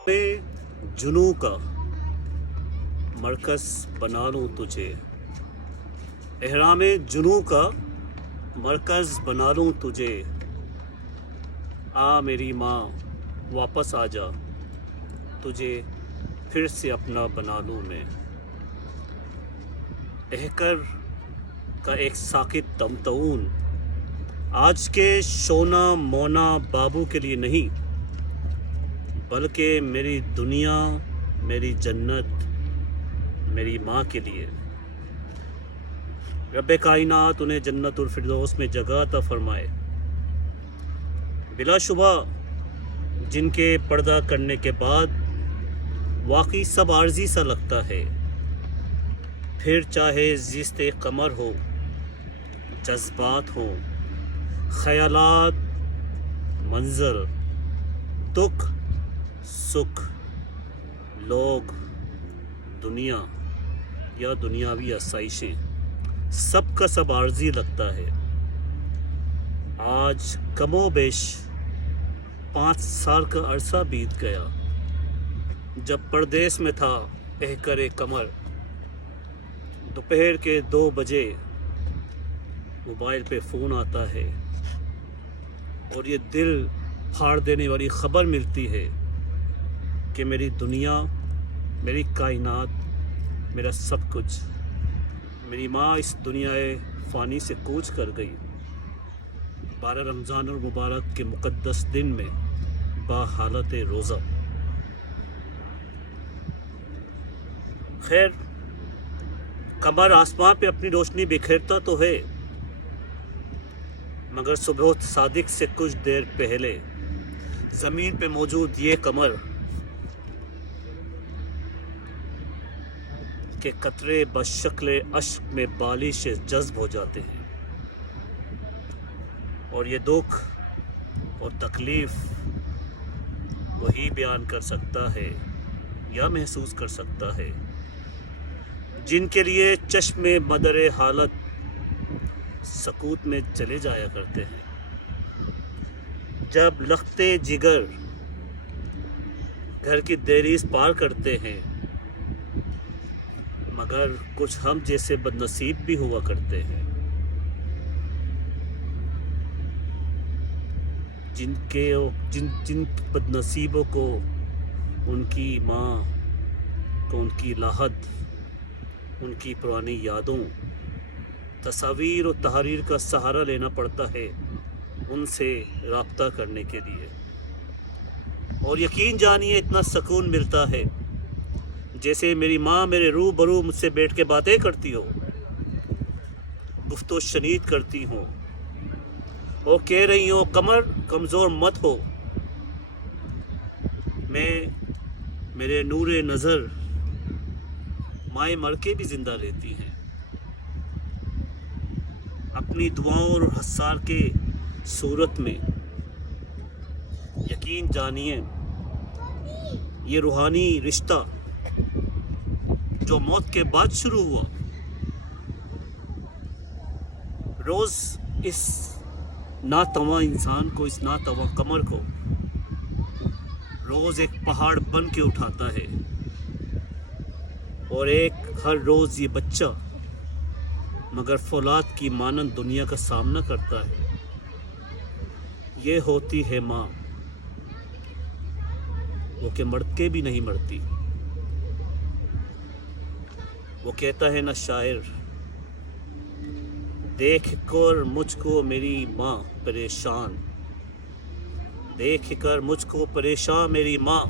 मैं जुनू का मरकज़ बना लूँ तुझे, एहराम जुनू का मरकज़ बना लूँ तुझे। आ मेरी माँ वापस आ जा, तुझे फिर से अपना बना लूँ मैं। एहकर का एक साकिब तमतऊन आज के शोना मोना बाबू के लिए नहीं, बल्कि मेरी दुनिया, मेरी जन्नत, मेरी माँ के लिए। रब्बे कायनात उन्हें जन्नतुल फिरदौस में जगह अता फरमाए। बिलाशुबा जिनके पर्दा करने के बाद वाकई सब आर्जी सा लगता है, फिर चाहे ज़िस्ते कमर हो, जज्बात हो, ख़यालात, मंज़र, दुख सुख, लोग, दुनिया या दुनियावी आसाइशें, सब का सब आर्जी लगता है। आज कमो बेश 5 साल का अरसा बीत गया जब परदेस में था एहकर कमर। दोपहर के 2 बजे मोबाइल पे फ़ोन आता है और ये दिल फाड़ देने वाली ख़बर मिलती है कि मेरी दुनिया, मेरी कायनात, मेरा सब कुछ, मेरी माँ इस दुनियाए फ़ानी से कूच कर गई। 12 रमज़ानुल मुबारक के मुक़द्दस दिन में बाहालत रोज़ा। खैर, कमर आसमां पे अपनी रोशनी बिखेरता तो है, मगर सुबह सादिक से कुछ देर पहले ज़मीन पे मौजूद ये कमर के कतरे बशक्ल अश्क में बालिश जज्ब हो जाते हैं, और ये दुख और तकलीफ़ वही बयान कर सकता है या महसूस कर सकता है जिनके लिए चश्मे मदर हालत सकूत में चले जाया करते हैं। जब लख्ते जिगर घर की देरीज पार करते हैं, मगर कुछ हम जैसे बदनसीब भी हुआ करते हैं जिन बदनसीबों को उनकी माँ को उनकी लाहद, उनकी पुरानी यादों, तस्वीर और तहरीर का सहारा लेना पड़ता है उनसे राब्ता करने के लिए। और यकीन जानिए इतना सुकून मिलता है जैसे मेरी माँ मेरे रूबरू मुझसे बैठ के बातें करती हो, गुफ्तो शनीद करती हो और कह रही हो कमर कमज़ोर मत हो। मेरे नूरे नज़र माए मर के भी ज़िंदा रहती हैं। अपनी दुआओं और हसार के सूरत में यकीन जानिए ये रूहानी रिश्ता जो मौत के बाद शुरू हुआ, रोज़ इस नातवा इंसान को, इस नातवा कमर को रोज़ एक पहाड़ बन के उठाता है, और हर रोज़ ये बच्चा मगर फौलाद की मानंद दुनिया का सामना करता है। ये होती है माँ, वो के मर के भी नहीं मरती। वो कहता है ना शायर, देख कर मुझको मेरी माँ परेशान, देख कर मुझको परेशान मेरी माँ,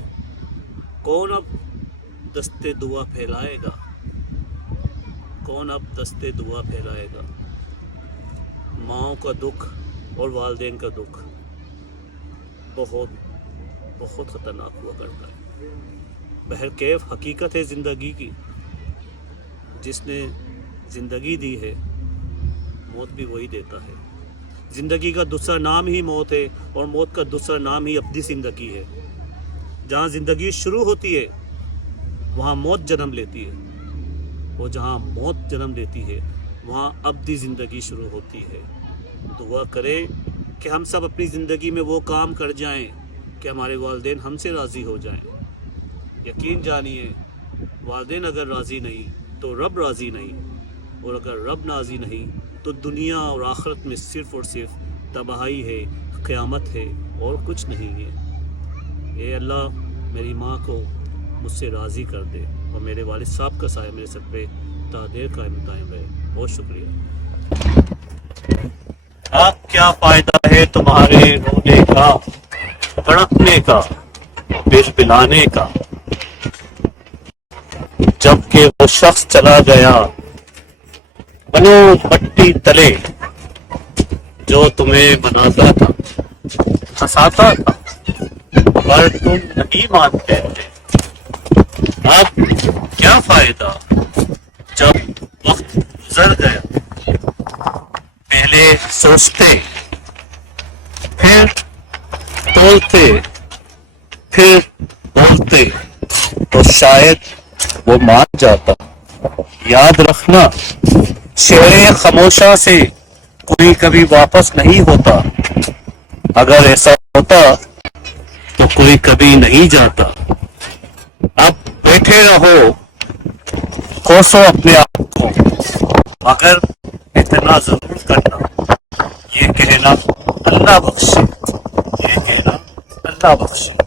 कौन अब दस्ते दुआ फैलाएगा, कौन अब दस्ते दुआ फैलाएगा। माँओं का दुख और वालिदैन का दुख बहुत बहुत ख़तरनाक हुआ करता है। बहरकैफ हकीकत है ज़िंदगी की, जिसने ज़िंदगी दी है मौत भी वही देता है। ज़िंदगी का दूसरा नाम ही मौत है और मौत का दूसरा नाम ही अपनी ज़िंदगी है। जहाँ ज़िंदगी शुरू होती है वहाँ मौत जन्म लेती है, और जहाँ मौत जन्म लेती है वहाँ अब्दी ज़िंदगी शुरू होती है। दुआ करें कि हम सब अपनी ज़िंदगी में वो काम कर जाएं कि हमारे वालिदैन हमसे राज़ी हो जाएं। یقین جانیے والدین اگر راضی نہیں تو رب راضی نہیں، اور اگر رب راضی نہیں تو دنیا اور آخرت میں صرف اور صرف تباہی ہے، قیامت ہے، اور کچھ نہیں ہے۔ اے اللہ میری ماں کو مجھ سے راضی کر دے، اور میرے والد صاحب کا سایہ میرے سر پہ تا دیر قائم دائم رہے۔ بہت شکریہ۔ اب کیا فائدہ ہے تمہارے رونے کا، تڑپنے کا، بلبلانے کا، جب کہ وہ شخص چلا گیا بنو مٹی تلے، جو تمہیں مناتا تھا، ہنساتا تھا، پر تم نہیں مانتے تھے۔ اب کیا فائدہ جب وقت گزر گیا؟ پہلے سوچتے، پھر تولتے، پھر بولتے تو شاید وہ مان جاتا۔ یاد رکھنا، شعر خاموشہ سے کوئی کبھی واپس نہیں ہوتا، اگر ایسا ہوتا تو کوئی کبھی نہیں جاتا۔ اب بیٹھے رہو، کوسو اپنے آپ کو، مگر اتنا ضرور کرنا، یہ کہنا اللہ بخشے، یہ کہنا اللہ بخشے۔